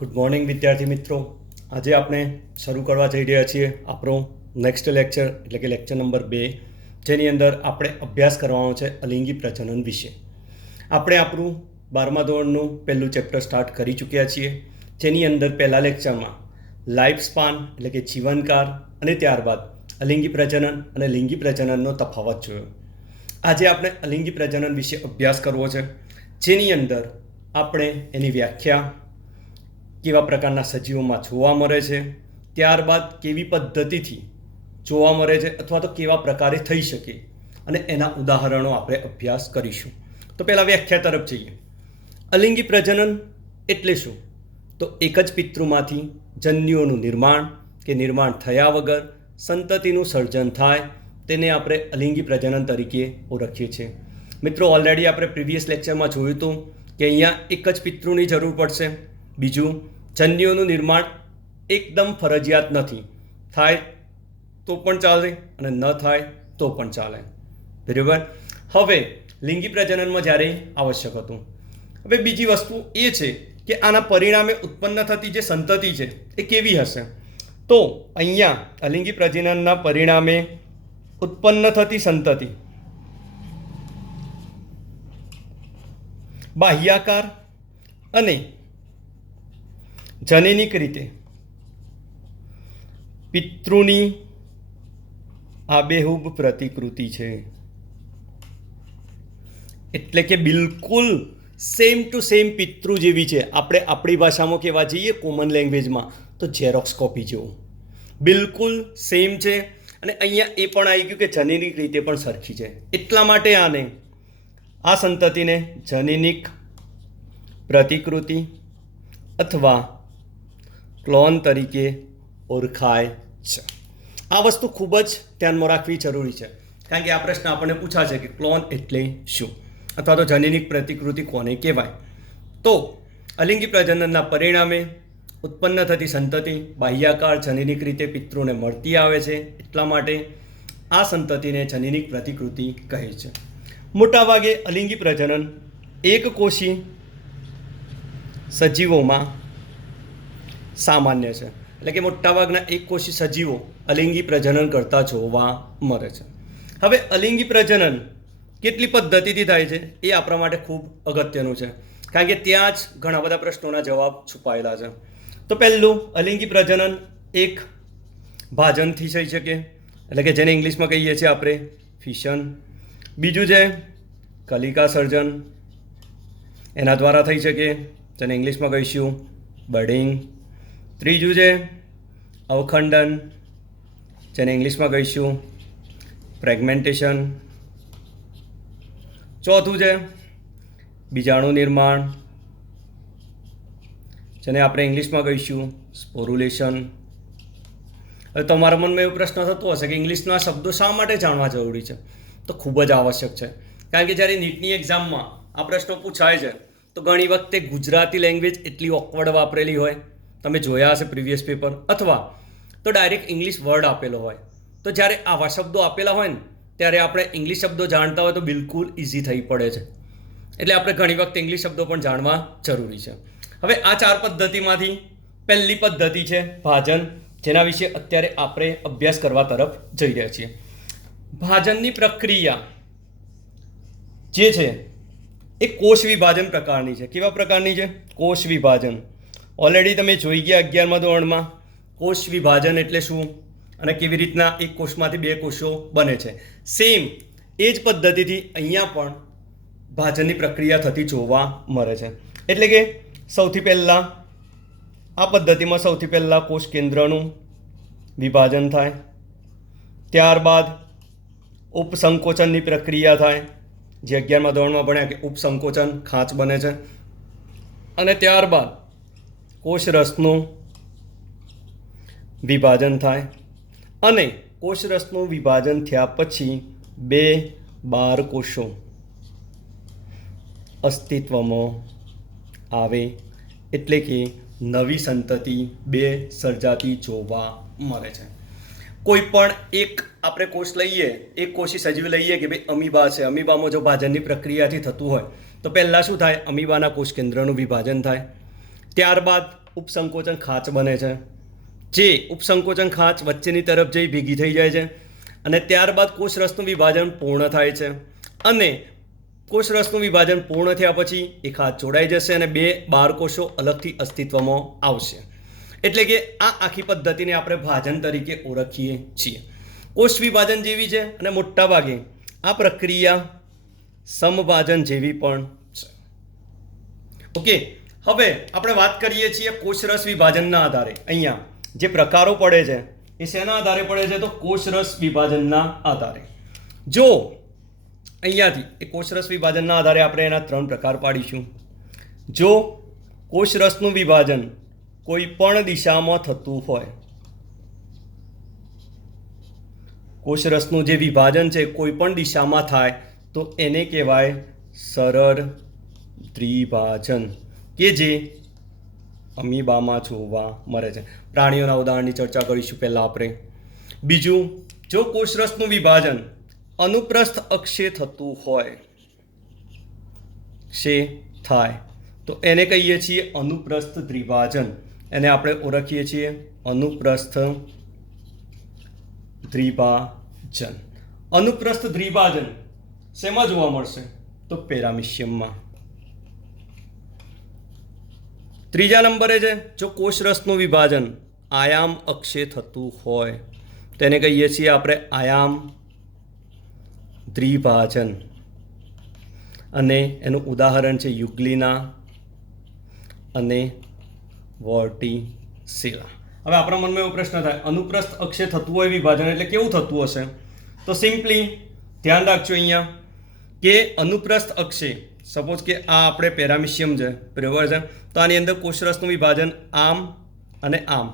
Good morning વિદ્યાર્થી મિત્રો. આજે આપણે શરૂ કરવા જઈ રહ્યા છીએ આપણો નેક્સ્ટ લેક્ચર એટલે કે લેક્ચર નંબર 2, જેની અંદર આપણે અભ્યાસ કરવાનો છે અલિંગી પ્રજનન વિશે. આપણે આપણું 12મા ધોરણનું પહેલું ચેપ્ટર સ્ટાર્ટ કરી ચૂક્યા છીએ, જેની અંદર પહેલા લેક્ચરમાં લાઈફ સ્પાન એટલે કે જીવનકાળ અને ત્યારબાદ અલિંગી પ્રજનન અને લિંગી પ્રજનનનો તફાવત જોયો. આજે આપણે અલિંગી પ્રજનન વિશે અભ્યાસ કરવો છે, જેની અંદર આપણે એની વ્યાખ્યા, કેવા પ્રકારના સજીવોમાં જોવા મળે છે, ત્યારબાદ કેવી પદ્ધતિથી જોવા મળે છે અથવા તો કેવા પ્રકારે થઈ શકે, અને એના ઉદાહરણો આપણે અભ્યાસ કરીશું. તો પહેલાં વ્યાખ્યા તરફ જઈએ. અલિંગી પ્રજનન એટલે શું? તો એક જ પિતૃમાંથી જન્યુઓનું નિર્માણ કે નિર્માણ થયા વગર સંતતિનું સર્જન થાય તેને આપણે અલિંગી પ્રજનન તરીકે ઓળખીએ છીએ. મિત્રો, ઓલરેડી આપણે પ્રીવિયસ લેક્ચરમાં જોયું હતું કે અહીંયા એક જ પિતૃની જરૂર પડશે. બીજું, જન્યુઓનું નિર્માણ એકદમ ફરજિયાત નથી, થાય તો પણ ચાલે અને ન થાય તો પણ ચાલે. બરાબર. હવે લિંગી પ્રજનનમાં જ્યારે આવશ્યક હતું. હવે બીજી વસ્તુ એ છે કે આના પરિણામે ઉત્પન્ન થતી જે સંતતિ છે એ કેવી હશે? તો અહીંયા અલિંગી પ્રજનનના પરિણામે ઉત્પન્ન થતી સંતતિ બાહ્યાકાર અને જનીનિક રીતે પિતૃની આબેહૂબ પ્રતિકૃતિ છે. એટલે કે બિલકુલ સેમ ટુ સેમ પિતૃ જેવી છે. આપણે આપણી ભાષામાં કહેવા જઈએ કોમન લેંગ્વેજમાં તો ઝેરોક્સ કોપી જેવું બિલકુલ સેમ છે. અને અહીંયા એ પણ આવી ગયું કે જનીનિક રીતે પણ સરખી છે. એટલા માટે આ સંતતિને જનીનિક પ્રતિકૃતિ અથવા ક્લોન તરીકે ઓળખાય છે. આ વસ્તુ ખૂબ જ ધ્યાનમાં રાખવી જરૂરી છે, કારણ કે આ પ્રશ્ન આપણને પૂછાશે કે ક્લોન એટલે શું અથવા તો જનીનિક પ્રતિકૃતિ કોને કહેવાય. તો અલિંગી પ્રજનનના પરિણામે ઉત્પન્ન થતી સંતતિ બાહ્યાકાર જનીનિક રીતે પિતૃને મળતી આવે છે. એટલા માટે આ સંતતિને જનીનિક પ્રતિકૃતિ કહે છે. મોટાભાગે અલિંગી પ્રજનન એકકોષી સજીવોમાં સામાન્ય છે. એટલે કે મોટાભાગના એકકોષી સજીવો અલિંગી પ્રજનન કરતા જોવા મળે છે. હવે અલિંગી પ્રજનન કેટલી પદ્ધતિથી થાય છે એ આપણા માટે ખૂબ અગત્યનું છે, કારણ કે ત્યાં જ ઘણા બધા પ્રશ્નોના જવાબ છુપાયેલા છે. તો પહેલું, અલિંગી પ્રજનન એક ભાજનથી થઈ શકે, એટલે કે જેને ઇંગ્લિશમાં કહીએ છીએ આપણે ફિશન. બીજું છે કલિકા સર્જન, એના દ્વારા થઈ શકે, જેને ઇંગ્લિશમાં કહીશું બડિંગ. ત્રીજું છે અવખંડન, જેને ઇંગ્લિશમાં કહીશું ફ્રેગમેન્ટેશન. ચોથું છે બીજાણુ નિર્માણ, જેને આપણે ઇંગ્લિશમાં કહીશું સ્પોરુલેશન. હવે તમારા મનમાં એવો પ્રશ્ન થતો હશે કે ઇંગ્લિશના શબ્દો શા માટે જાણવા જરૂરી છે? તો ખૂબ જ આવશ્યક છે, કારણ કે જ્યારે નીટની એક્ઝામમાં આ પ્રશ્નો પૂછાય છે તો ઘણી વખતે ગુજરાતી લેંગ્વેજ એટલી ઓકવર્ડ વાપરેલી હોય, તમે જોયા હશે પ્રીવિયસ પેપર, અથવા તો ડાયરેક્ટ ઇંગ્લિશ વર્ડ આપેલો હોય. તો જ્યારે આવા શબ્દો આપેલા હોય ને ત્યારે આપણે ઇંગ્લિશ શબ્દો જાણતા હોય તો બિલકુલ ઇઝી થઈ પડે છે. એટલે આપણે ઘણી વખત ઇંગ્લિશ શબ્દો પણ જાણવા જરૂરી છે. હવે આ 4 પદ્ધતિમાંથી પહેલી પદ્ધતિ છે ભાજન, જેના વિશે અત્યારે આપણે અભ્યાસ કરવા તરફ જઈ રહ્યા છીએ. ભાજનની પ્રક્રિયા જે છે એ કોષ વિભાજન પ્રકારની છે. કેવા પ્રકારની છે? કોષ વિભાજન. ઓલરેડી તમે જોઈ ગયા 11મા ધોરણમાં કોષ વિભાજન એટલે શું અને કેવી રીતના એક કોષમાંથી 2 કોષો બને છે. સેમ એ જ પદ્ધતિથી અહીંયા પણ ભાજનની પ્રક્રિયા થતી જોવા મળે છે. એટલે કે સૌથી પહેલાં આ પદ્ધતિમાં સૌથી પહેલાં કોષ કેન્દ્રનું વિભાજન થાય, ત્યારબાદ ઉપસંકોચનની પ્રક્રિયા થાય, જે 11મા ધોરણમાં ભણ્યા કે ઉપસંકોચન ખાંચ બને છે, અને ત્યારબાદ કોષરસનું વિભાજન થાય, અને કોષરસનું વિભાજન થયા પછી 2 બાળકોષો અસ્તિત્વમાં આવે, એટલે કે નવી સંતતિ 2 સર્જાતી જોવા મળે છે. કોઈ પણ એક આપણે કોષ લઈએ, એક કોષી સજીવ લઈએ કે ભાઈ અમીબા છે, અમીબામાં જો ભાજનની પ્રક્રિયાથી થતું હોય તો પહેલાં શું થાય? અમીબાના કોષ કેન્દ્રનું વિભાજન થાય, ત્યારબાદ ઉપસંકોચન ખાંચ બને છે, જે ઉપસંકોચન ખાંચ વચ્ચેની તરફ જઈ ભેગી થઈ જાય છે અને ત્યારબાદ કોષરસનું વિભાજન પૂર્ણ થાય છે અને કોષરસનું વિભાજન પૂર્ણ થયા પછી એ ખાંચ જોડાઈ જશે અને બે બાળકોષો અલગથી અસ્તિત્વમાં આવશે. એટલે કે આ આખી પદ્ધતિને આપણે ભાજન તરીકે ઓળખીએ છીએ. કોષ વિભાજન જેવી છે અને મોટા ભાગે આ પ્રક્રિયા સમભાજન જેવી પણ છે. ઓકે, હવે આપણે વાત કરીએ છીએ કોષરસ વિભાજનના આધારે. અહીંયા જે પ્રકારો પડે છે એ શેના આધારે પડે છે? તો કોષરસ વિભાજનના આધારે. જો અહીંયાથી એ કોષરસ વિભાજનના આધારે આપણે એના 3 પ્રકાર પાડીશું. જો કોષરસનું વિભાજન કોઈ પણ દિશામાં થતું હોય, કોષરસનું જે વિભાજન છે કોઈ પણ દિશામાં થાય તો એને કહેવાય સરળ દ્વિભાજન, કે જે અમીબામાં જોવા મળે છે. પ્રાણીઓના ઉદાહરણની ચર્ચા કરીશું પહેલાં આપણે. બીજું, જો કોષરસનું વિભાજન અનુપ્રસ્થ અક્ષે થતું હોય, થાય તો એને કહીએ છીએ અનુપ્રસ્થ દ્વિભાજન. એને આપણે ઓળખીએ છીએ અનુપ્રસ્થ દ્વિભાજન. અનુપ્રસ્થ દ્વિભાજન શેમાં જોવા મળશે? તો પેરામિશિયમમાં. ત્રીજા નંબરે છે જો કોષરસનું વિભાજન આયામ અક્ષે થતું હોય તેને કહીએ છીએ આપણે આયામ દ્વિભાજન અને એનું ઉદાહરણ છે યુગ્લિના અને વર્ટિસિલા. હવે આપણા મનમાં એવો પ્રશ્ન થાય, અનુપ્રસ્થ અક્ષે થતું હોય વિભાજન એટલે કેવું થતું હશે? તો સિમ્પલી ધ્યાન રાખજો અહીંયા કે અનુપ્રસ્થ અક્ષે, સપોઝ કે આ આપણે પેરામિશિયમ છે, બરાબર છે, તો આની અંદર કોષરસનું વિભાજન આમ અને આમ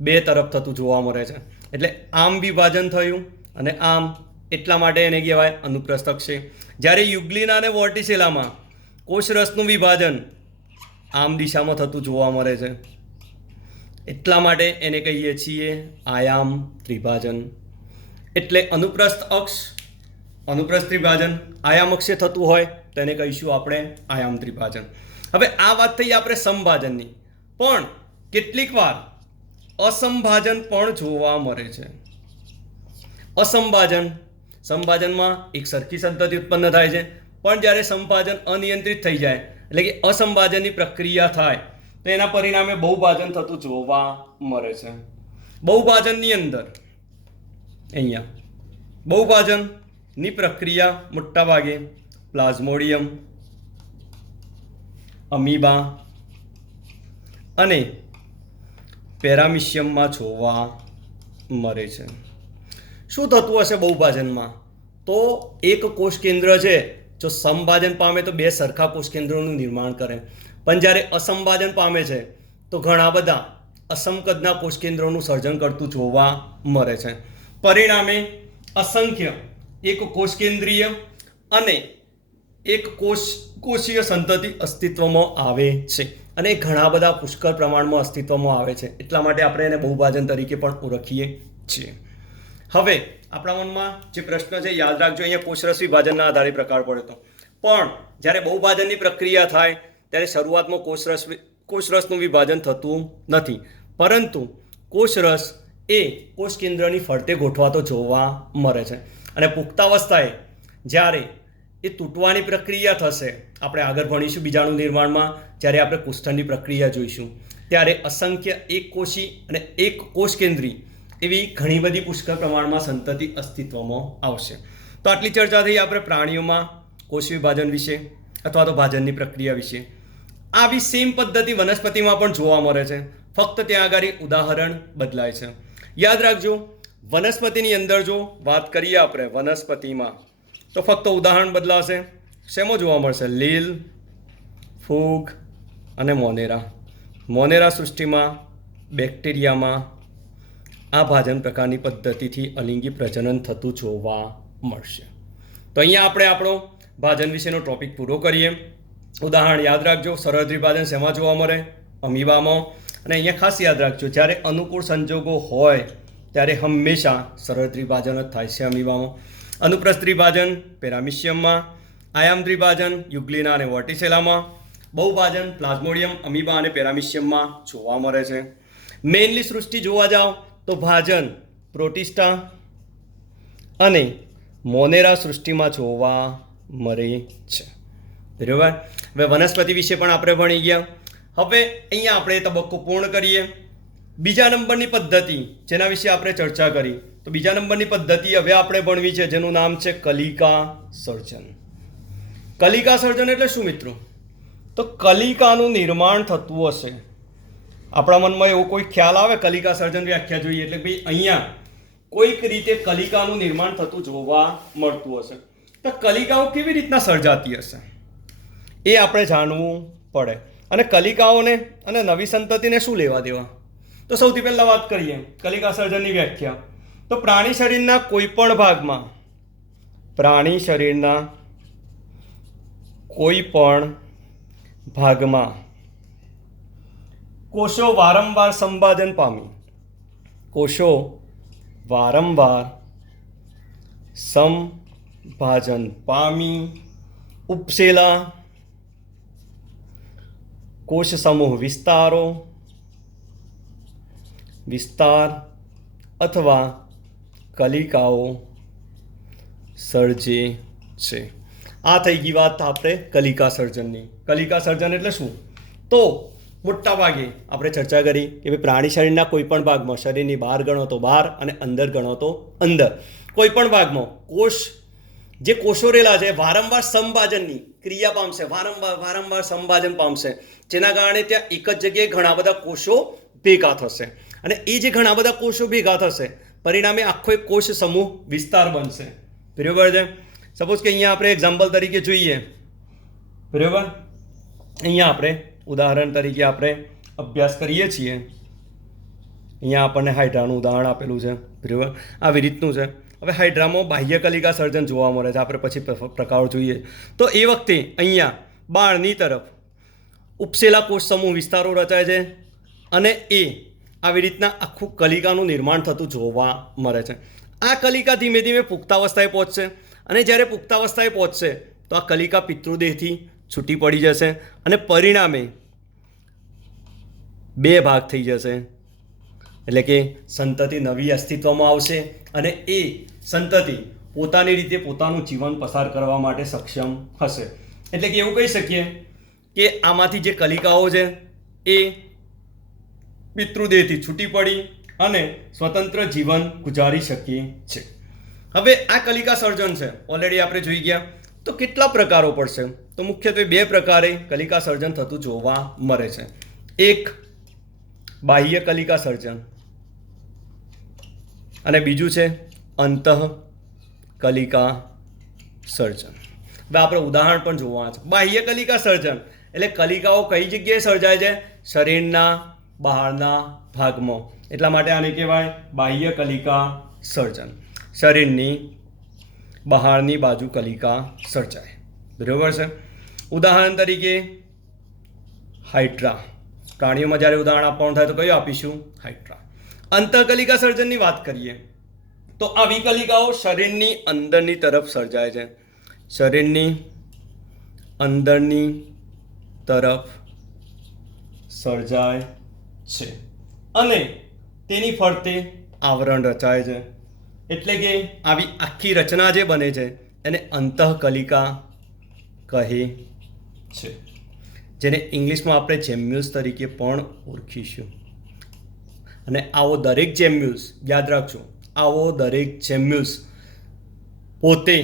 બે તરફ થતું જોવા મળે છે. એટલે આમ વિભાજન થયું અને આમ, એટલા માટે એને કહેવાય અનુપ્રસ્થ અક્ષે. જ્યારે યુગ્લિના અને વર્ટિસેલામાં કોષરસનું વિભાજન આમ દિશામાં થતું જોવા મળે છે, એટલા માટે એને કહીએ છીએ આયામ ત્રિભાજન. એટલે અનુપ્રસ્થ અક્ષ, અનુપ્રસ્થ ત્રિભાજન આયામ અક્ષે થતું હોય તો એને કહીશું આપણે આયામ ત્રિભાજન. હવે આ વાત થઈ આપણે સમભાજનની, પણ કેટલીક વાર અસમભાજન પણ જોવા મળે છે. અસમભાજન, સમભાજનમાં એક સરખી સંતતિ ઉત્પન્ન થાય છે, પણ જ્યારે સમભાજન અનિયંત્રિત થઈ જાય એટલે કે અસમભાજનની પ્રક્રિયા થાય તો એના પરિણામે બહુભાજન થતું જોવા મળે છે. બહુભાજનની અંદર અહીંયા બહુભાજનની પ્રક્રિયા મોટા ભાગે પ્લાઝ્મોડિયમ, અમીબા અને પેરામિશિયમમાં જોવા મળે છે. શું થતું હશે બહુભાજનમાં? તો એક કોષ કેન્દ્ર છે જો સમભાજન પામે તો બે સરખા કોષ કેન્દ્રોનું નિર્માણ કરે, પણ જ્યારે અસમભાજન પામે છે તો ઘણા બધા અસમકદના કોષ કેન્દ્રોનું સર્જન કરતું જોવા મળે છે. પરિણામે અસંખ્ય એક કોષ કેન્દ્રીય અને એક કોષીય સંતતિ અસ્તિત્વમાં આવે છે અને ઘણા બધા પુષ્કળ પ્રમાણમાં અસ્તિત્વમાં આવે છે. એટલા માટે આપણે એને બહુભાજન તરીકે પણ ઓળખીએ છીએ. હવે આપણા મનમાં જે પ્રશ્ન છે યાદ રાખજો, અહીંયા કોષરસ વિભાજનના આધારે પ્રકાર પડે તો, પણ જ્યારે બહુભાજનની પ્રક્રિયા થાય ત્યારે શરૂઆતમાં કોષરસનું વિભાજન થતું નથી, પરંતુ કોષરસ એ કોષ કેન્દ્રની ફરતે ગોઠવાતો જોવા મળે છે અને પુખ્તાવસ્થાએ જ્યારે એ તૂટવાની પ્રક્રિયા થશે, આપણે આગળ ભણીશું બીજાણુ નિર્માણમાં જ્યારે આપણે કોષસ્તરની પ્રક્રિયા જોઈશું, ત્યારે અસંખ્ય એક કોષી અને એક કોષ કેન્દ્રી એવી ઘણી બધી પુષ્કળ પ્રમાણમાં સંતતિ અસ્તિત્વમાં આવશે. તો આટલી ચર્ચા થઈ આપણે પ્રાણીઓમાં કોષ વિભાજન વિશે અથવા તો ભાજનની પ્રક્રિયા વિશે. આવી સેમ પદ્ધતિ વનસ્પતિમાં પણ જોવા મળે છે, ફક્ત ત્યાં આગળ ઉદાહરણ બદલાય છે. યાદ રાખજો, વનસ્પતિની અંદર જો વાત કરીએ આપણે વનસ્પતિમાં તો ફક્ત ઉદાહરણ બદલાશે. શેમાં જોવા મળશે? લીલ, ફૂગ અને મોનેરા. મોનેરા સૃષ્ટિમાં બેક્ટેરિયામાં આ ભાજન પ્રકારની પદ્ધતિથી અલિંગી પ્રજનન થતું જોવા મળશે. તો અહીંયા આપણે આપણો ભાજન વિશેનો ટોપિક પૂરો કરીએ. ઉદાહરણ યાદ રાખજો, સરળ દ્વિભાજન શેમાં જોવા મળે? અમીબામાં. અને અહીંયા ખાસ યાદ રાખજો, જ્યારે અનુકૂળ સંજોગો હોય ત્યારે હંમેશા સરળ દ્વિભાજન જ થાય છે અમીબામાં. અનુપ્રસ્થ દ્વિભાજન પેરામિશિયમમાં, આયામ દ્વિભાજન યુગ્લિના અને વર્ટિસેલામાં, બહુભાજન પ્લાઝ્મોડિયમ, અમીબા અને પેરામિશિયમમાં જોવા મળે છે. મેઇનલી સૃષ્ટિ જોવા જાઓ તો ભાજન પ્રોટિસ્ટા અને મોનેરા સૃષ્ટિમાં જોવા મળે છે. બરાબર. હવે વનસ્પતિ વિશે પણ આપણે ભણી ગયા. હવે અહીંયા આપણે તબક્કો પૂર્ણ કરીએ. બીજા નંબરની પદ્ધતિ જેના વિશે આપણે ચર્ચા કરી, તો બીજા નંબરની પદ્ધતિ હવે આપણે ભણવી છે જેનું નામ છે કલિકા સર્જન. કલિકા સર્જન એટલે શું મિત્રો? તો કલિકાનું નિર્માણ થતું હશે. આપણા મનમાં એવો કોઈ ખ્યાલ આવે કલિકા સર્જન વ્યાખ્યા જોઈએ એટલે ભાઈ અહીંયા કોઈક રીતે કલિકાનું નિર્માણ થતું જોવા મળતું હશે. તો કલિકાઓ કેવી રીતના સર્જાતી હશે એ આપણે જાણવું પડે. અને કલિકાઓને અને નવી સંતતિને શું લેવા દેવા? તો સૌથી પહેલાં વાત કરીએ કલિકા સર્જનની વ્યાખ્યા. તો પ્રાણી શરીરના કોઈ પણ ભાગમાં કોષો વારંવાર સંભાજન પામી ઉપસેલા કોષ સમૂહ વિસ્તાર અથવા કલિકાઓ સર્જે છે. આ થઈ ગઈ વાત આપણે કલિકા સર્જનની. કલિકા સર્જન એટલે શું? તો મોટા ભાગે આપણે ચર્ચા કરી કે ભાઈ પ્રાણી શરીરના કોઈ પણ ભાગમાં, શરીરની બહાર ગણો તો બહાર અને અંદર ગણો તો અંદર, કોઈ પણ ભાગમાં જે કોષો રહેલા છે વારંવાર સંભાજનની ક્રિયા પામશે, વારંવાર સંભાજન પામશે, જેના કારણે ત્યાં એક જ જગ્યાએ ઘણા બધા કોષો ભેગા થશે. અને એ જે ઘણા બધા કોષો ભેગા થશે પરિણામે આખો એક કોષ સમૂહ વિસ્તાર બનશે. બરાબર છે. સપોઝ કે અહીંયા આપણે એક્ઝામ્પલ તરીકે જોઈએ. બરાબર. અહીંયા આપણે ઉદાહરણ તરીકે આપણે અભ્યાસ કરીએ છીએ. અહીંયા આપણને હાઇડ્રાનું ઉદાહરણ આપેલું છે. બરાબર. આવી રીતનું છે. હવે હાઇડ્રામાં બાહ્ય કલિકા સર્જન જોવા મળે છે. આપણે પછી પ્રકારો જોઈએ. તો એ વખતે અહીંયા બહારની તરફ ઉપસેલા કોષ સમૂહ વિસ્તારો રચાય છે અને એ આવી રીતના આખું કલિકાનું નિર્માણ થતું જોવા મળે છે. આ કલિકા ધીમે ધીમે પુખ્તાવસ્થાએ પહોંચશે અને જ્યારે પુખ્તાવસ્થાએ પહોંચશે તો આ કલિકા પિતૃદેહથી છૂટી પડી જશે અને પરિણામે બે ભાગ થઈ જશે. એટલે કે સંતતિ નવી અસ્તિત્વમાં આવશે અને એ સંતતિ પોતાની રીતે પોતાનું જીવન પસાર કરવા માટે સક્ષમ હશે. એટલે કે એવું કહી શકીએ કે આમાંથી જે કલિકાઓ છે એ પિતૃદેહથી છૂટી પડી અને સ્વતંત્ર જીવન ગુજારી શકીએ છે. હવે આ કલિકા સર્જન છે ઓલરેડી આપણે જોઈ ગયા. તો કેટલા પ્રકારો પડશે? તો મુખ્યત્વે બે પ્રકારે કલિકા સર્જન થતું જોવા મળે છે. એક બાહ્ય કલિકા સર્જન અને બીજું છે અંતઃ કલિકા સર્જન. હવે આપણે ઉદાહરણ પણ જોવાના છે. બાહ્ય કલિકા સર્જન એટલે કલિકાઓ કઈ જગ્યાએ સર્જાય છે? શરીરના બહારના ભાગમાં. એટલા માટે આને કહેવાય બાહ્ય કલિકા સર્જન. શરીરની બહારની બાજુ કલિકા સર્જાય. બરાબર છે. ઉદાહરણ તરીકે હાઇડ્રા. પ્રાણીઓમાં જ્યારે ઉદાહરણ આપવાનું થાય તો કયું આપીશું? હાઇડ્રા. અંતઃકલિકા સર્જનની વાત કરીએ તો આવી કલિકાઓ શરીરની અંદરની તરફ સર્જાય છે. શરીરની અંદરની તરફ સર્જાય છે અને તેની ફરતે આવરણ રચાય છે. એટલે કે આવી આખી રચના જે બને છે એને અંતઃકલિકા કહે છે, જેને ઇંગ્લિશમાં આપણે જેમ્યુલ્સ તરીકે પણ ઓળખીશું. અને આવો દરેક જેમ્યુલ્સ, યાદ રાખજો, આવો દરેક જેમ્યુલ્સ પોતે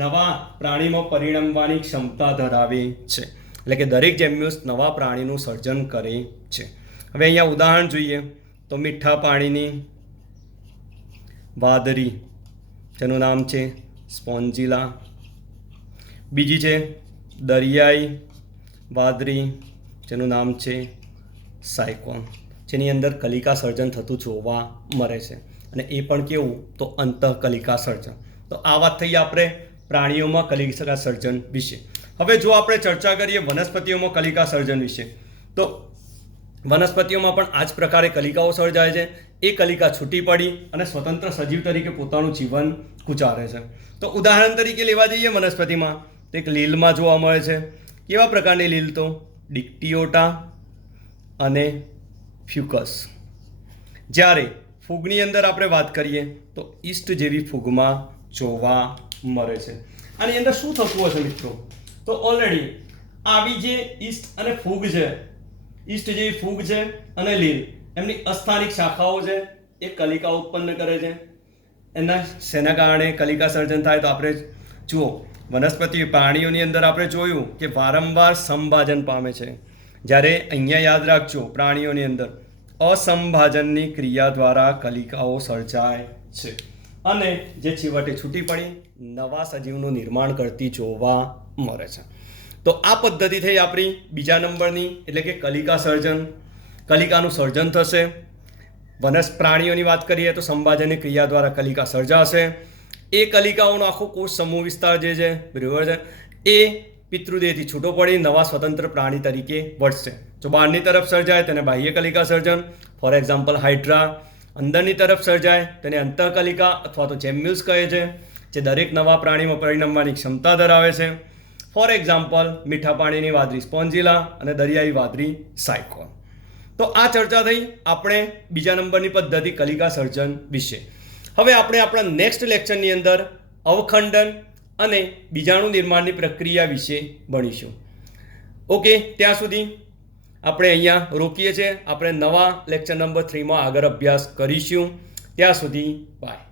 નવા પ્રાણીમાં પરિણમવાની ક્ષમતા ધરાવે છે. એટલે કે દરેક જેમ્યુલ્સ નવા પ્રાણીનું સર્જન કરે છે. હવે અહીંયા ઉદાહરણ જોઈએ તો મીઠા પાણીની વાદળી, જેનું નામ છે સ્પોન્જીલા. બીજી છે દરિયાઈ વાદળી, જેનું નામ છે સાયકોન, જેની અંદર કલિકા સર્જન થતું જોવા મળે છે. અને એ પણ કેવું? તો અંતઃકલિકા સર્જન. તો આ વાત થઈ આપણે પ્રાણીઓમાં કલિકા સર્જન વિશે. હવે જો આપણે ચર્ચા કરીએ વનસ્પતિઓમાં કલિકા સર્જન વિશે, તો વનસ્પતિઓમાં પણ આ જ પ્રકારે કલિકાઓ સર્જાય છે. એ કલિકા છૂટી પડી અને સ્વતંત્ર સજીવ તરીકે પોતાનું જીવન ગુજારે છે. તો ઉદાહરણ તરીકે લેવા જઈએ વનસ્પતિમાં તો એક લીલમાં જોવા મળે છે, કેવા પ્રકારની લીલ? તો ડિક્ટિયોટા અને ફ્યુકસ. જ્યારે ફૂગની અંદર આપણે વાત કરીએ તો ઈસ્ટ જેવી ફૂગમાં જોવા મળે છે. આની અંદર શું થતું હશે મિત્રો? તો ઓલરેડી આવી જે ઈસ્ટ અને ફૂગ છે, ઈસ્ટ જેવી ફૂગ છે અને લીલ, એમની અસ્થાનિક શાખાઓ છે, એ કલિકા ઉત્પન્ન કરે છે. એના શેના કારણે કલિકા સર્જન થાય? તો આપણે જુઓ, વનસ્પતિ પ્રાણીઓની અંદર આપણે જોયું કે વારંવાર સમભાજન પામે છે. જ્યારે અહીંયા યાદ રાખજો, પ્રાણીઓની અંદર અસમભાજનની ક્રિયા દ્વારા કલિકાઓ સર્જાય છે અને જે છેવટે છૂટી પડી નવા સજીવનું નિર્માણ કરતી જોવા મળે છે. તો આ પદ્ધતિ થઈ આપણી બીજા નંબરની, એટલે કે કલિકા સર્જન. કલિકાનું સર્જન થશે. પ્રાણીઓની વાત કરીએ તો સંભાજનની ક્રિયા દ્વારા કલિકા સર્જાશે. એ કલિકાઓનો આખો કોષ સમૂહ વિસ્તાર જે છે, બરાબર છે, એ પિતૃદેહથી છૂટો પડી નવા સ્વતંત્ર પ્રાણી તરીકે વધશે. જો બહારની તરફ સર્જાય તેને બાહ્ય કલિકા સર્જન. For example hydra. અંદરની તરફ સર્જાય તેને અંતઃકલિકા અથવા તો જેમ્યુલ્સ કહે છે, જે દરેક નવા પ્રાણીમાં પરિણમવાની ક્ષમતા ધરાવે છે. ફોર એક્ઝામ્પલ મીઠા પાણીની વાદળી સ્પોન્જિલા અને દરિયાઈ વાદળી સાયકોન. તો આ ચર્ચા થઈ આપણે બીજા નંબરની પદ્ધતિ કલિકા સર્જન વિશે. હવે આપણે આપણા નેક્સ્ટ લેક્ચરની અંદર અવખંડન અને બીજાણુ નિર્માણની પ્રક્રિયા વિશે ભણીશું. ઓકે, ત્યાં સુધી આપણે અહીંયા રોકીએ છીએ. આપણે નવા લેક્ચર નંબર 3માં આગળ અભ્યાસ કરીશું. ત્યાં સુધી બાય.